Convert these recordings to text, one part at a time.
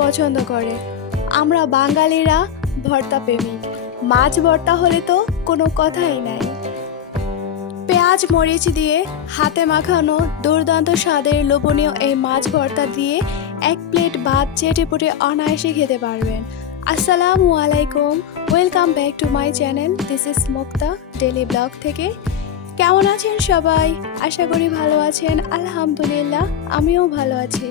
পছন্দ করে। আমরা বাঙালিরা ভর্তা প্রেমিক, মাছ ভর্তা হলে তো কোনো কথাই নাই। পেঁয়াজ মরিচ দিয়ে হাতে মাখানো দুর্দান্ত স্বাদের লোভনীয় এই মাছ ভর্তা দিয়ে এক প্লেট ভাত চেটেপুটে অনায়াসে খেতে পারবেন। আসসালামু আলাইকুম, welcome back to my channel. This is Mukta daily blog থেকে। কেমন আছেন সবাই? আশা করি ভালো আছেন। আলহামদুলিল্লাহ, আমিও ভালো আছি।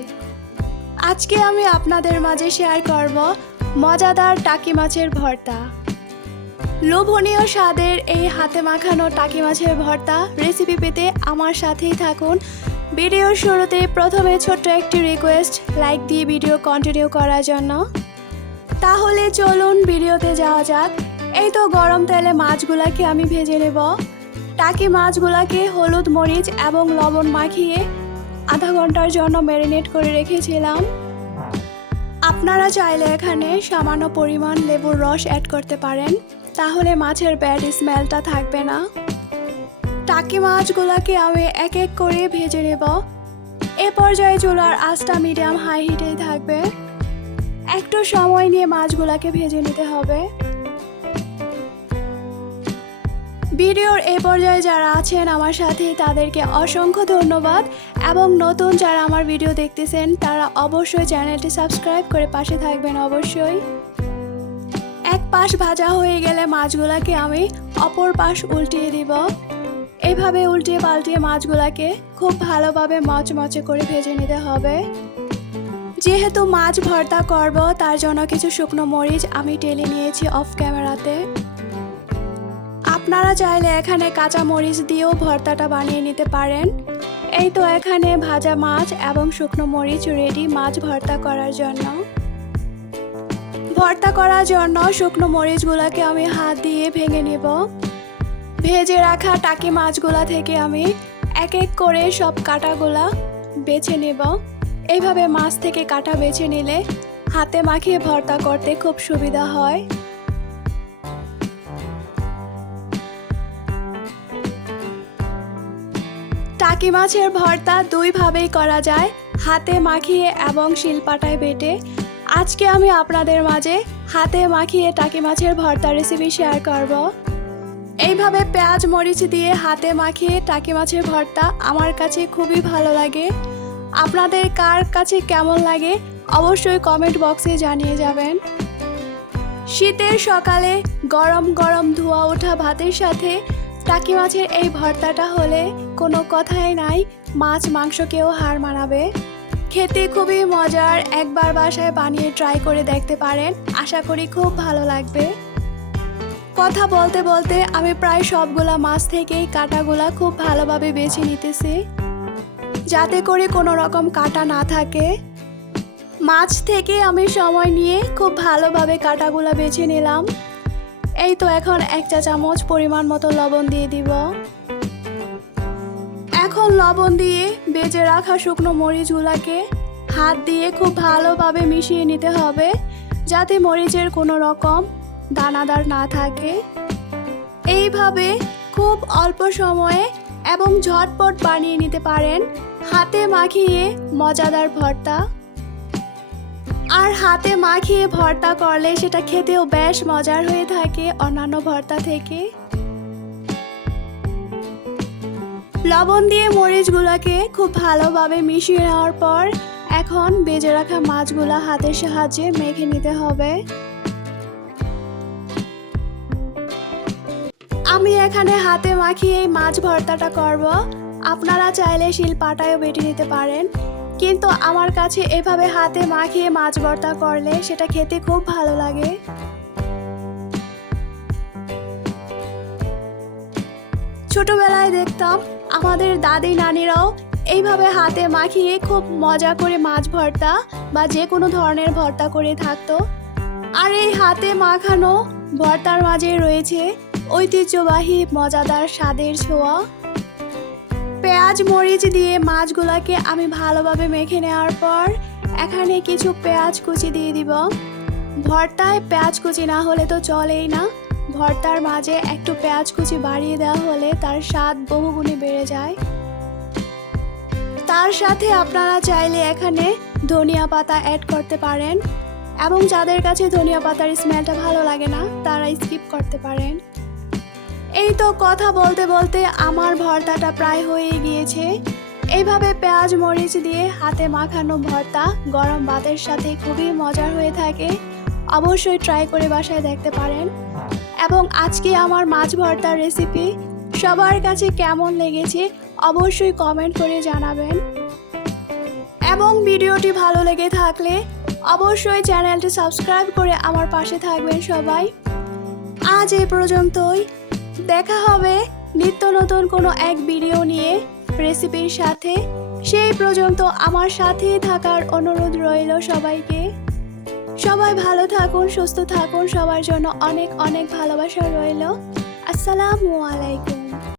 আজকে আমি আপনাদের মাঝে শেয়ার করব মজাদার টাকি মাছের ভর্তা। লোভনীয় স্বাদের এই হাতে মাখানো টাকি মাছের ভর্তা রেসিপি পেতে আমার সাথেই থাকুন। ভিডিওর শুরুতে প্রথমে ছোট্ট একটি রিকোয়েস্ট, লাইক দিয়ে ভিডিও কন্টিনিউ করার জন্য। তাহলে চলুন ভিডিওতে যাওয়া যাক। এই তো গরম তেলে মাছগুলাকে আমি ভেজে নেব। টাকি মাছগুলাকে হলুদ মরিচ এবং লবণ মাখিয়ে আধা ঘন্টার জন্য ম্যারিনেট করে রেখেছিলাম। আপনারা চাইলে এখানে সামান্য পরিমাণ লেবুর রস অ্যাড করতে পারেন, তাহলে মাছের ব্যাড স্মেলটা থাকবে না। টাকি মাছগুলোকে আমি এক এক করে ভেজে নেব। এ পর্যায়ে চুলার আঁচটা মিডিয়াম হাই হিটেই থাকবে। একটু সময় নিয়ে মাছগুলোকে ভেজে নিতে হবে। ভিডিওর এ পর্যায়ে যারা আছেন আমার সাথে তাদেরকে অসংখ্য ধন্যবাদ, এবং নতুন যারা আমার ভিডিও দেখতেছেন তারা অবশ্যই চ্যানেলটি সাবস্ক্রাইব করে পাশে থাকবেন অবশ্যই। এক পাশ ভাজা হয়ে গেলে মাছগুলোকে আমি অপর পাশ উল্টিয়ে দিব। এইভাবে উল্টিয়ে পাল্টিয়ে মাছগুলোকে খুব ভালোভাবে মচমচে করে ভেজে নিতে হবে। যেহেতু মাছ ভর্তা করব তার জন্য কিছু শুকনো মরিচ আমি টেলে নিয়েছি অফ ক্যামেরাতে। আপনারা চাইলে এখানে কাঁচা মরিচ দিয়েও ভর্তাটা বানিয়ে নিতে পারেন। এই তো এখানে ভাজা মাছ এবং শুকনো মরিচ রেডি মাছ ভর্তা করার জন্য। ভর্তা করার জন্য শুকনো মরিচগুলোকে আমি হাত দিয়ে ভেঙে নেব। ভেজে রাখা টাকি মাছগুলা থেকে আমি এক এক করে সব কাঁটাগুলা বেছে নেব। এইভাবে মাছ থেকে কাঁটা বেছে নিলে হাতে মাখিয়ে ভর্তা করতে খুব সুবিধা হয়। টাকি মাছের ভর্তা দুইভাবেই করা যায়, হাতে মাখিয়ে এবং শিলপাটায় বেটে। আজকে আমি আপনাদের মাঝে হাতে মাখিয়ে টাকি মাছের ভর্তা রেসিপি শেয়ার করব। এইভাবে পেঁয়াজ মরিচ দিয়ে হাতে মাখিয়ে টাকি মাছের ভর্তা আমার কাছে খুবই ভালো লাগে। আপনাদের কার কাছে কেমন লাগে অবশ্যই কমেন্ট বক্সে জানিয়ে যাবেন। শীতের সকালে গরম গরম ধোয়া ওঠা ভাতের সাথে টাকি মাছের এই ভর্তাটা হলে কোনো কথাই নাই, মাছ মাংসকেও হার মানাবে। খেতে খুবই মজার, একবার বাসায় বানিয়ে ট্রাই করে দেখতে পারেন, আশা করি খুব ভালো লাগবে। কথা বলতে বলতে আমি প্রায় সবগুলা মাছ থেকেই কাঁটাগুলা খুব ভালোভাবে বেছে নিতেছি, যাতে করে কোনো রকম কাঁটা না থাকে। মাছ থেকে আমি সময় নিয়ে খুব ভালোভাবে কাঁটাগুলা বেছে নিলাম। এই তো এখন 1 চা চামচ পরিমাণ মতো লবণ দিয়ে দিব। এখন লবণ দিয়ে ভেজে রাখা শুকনো মরিচগুলাকে হাত দিয়ে খুব ভালোভাবে মিশিয়ে নিতে হবে, যাতে মরিচের কোনো রকম দানাদার না থাকে। এইভাবে খুব অল্প সময়ে এবং ঝটপট বানিয়ে নিতে পারেন হাতে মাখিয়ে মজাদার ভর্তা। আর হাতে মাখিয়ে ভর্তা করলে সেটা খেতেও বেশ মজার হয়ে থাকে অন্যান্য ভর্তা থেকে। লবণ দিয়ে মরিচগুলোকে খুব ভালোভাবে মিশিয়ে নেওয়ার পর এখন ভেজে রাখা মাছগুলা হাতের সাহায্যে মেখে নিতে হবে। আমি এখানে হাতে মাখিয়ে মাছ ভর্তাটা করব। আপনারা চাইলে শিলপাটায়ও বেটে নিতে পারেন, কিন্তু আমার কাছে এভাবে হাতে মাখিয়ে মাছ ভর্তা করলে সেটা খেতে খুব ভালো লাগে। ছোটবেলায় দেখতাম আমাদের দাদি নানিরাও এইভাবে হাতে মাখিয়ে খুব মজা করে মাছ ভর্তা বা যে কোনো ধরনের ভর্তা করে থাকতো। আর এই হাতে মাখানো ভর্তার মাঝে রয়েছে ঐতিহ্যবাহী মজাদার স্বাদের ছোঁয়া। পেঁয়াজ মরিচ দিয়ে মাছগুলোকে আমি ভালোভাবে মেখে নেওয়ার পর এখানে কিছু পেঁয়াজ কুচি দিয়ে দিব। ভর্তায় পেঁয়াজ কুচি না হলে তো চলেই না, ভর্তার মাঝে একটু পেঁয়াজ কুচি বাড়িয়ে দেওয়া হলে তার স্বাদ বহুগুণে বেড়ে যায়। তার সাথে আপনারা চাইলে এখানে ধনিয়া পাতা অ্যাড করতে পারেন, এবং যাদের কাছে ধনিয়া পাতার স্মেলটা ভালো লাগে না তারা স্কিপ করতে পারেন। এই তো কথা বলতে বলতে আমার ভর্তাটা প্রায় হয়ে গিয়েছে। এইভাবে পেঁয়াজ মরিচ দিয়ে হাতে মাখানো ভর্তা গরম ভাতের সাথে খুবই মজার হয়ে থাকে। অবশ্যই ট্রাই করে বাসায় দেখতে পারেন। এবং আজকে আমার মাছ ভর্তার রেসিপি সবার কাছে কেমন লেগেছে অবশ্যই কমেন্ট করে জানাবেন। এবং ভিডিওটি ভালো লেগে থাকলে অবশ্যই চ্যানেলটি সাবস্ক্রাইব করে আমার পাশে থাকবেন সবাই। আজ এই পর্যন্তই, দেখা হবে নিত্য নতুন কোনো এক ভিডিও নিয়ে রেসিপির সাথে। সেই পর্যন্ত আমার সাথেই থাকার অনুরোধ রইল সবাইকে। সবাই ভালো থাকুন, সুস্থ থাকুন, সবার জন্য অনেক অনেক ভালোবাসা রইল। আসসালামু আলাইকুম।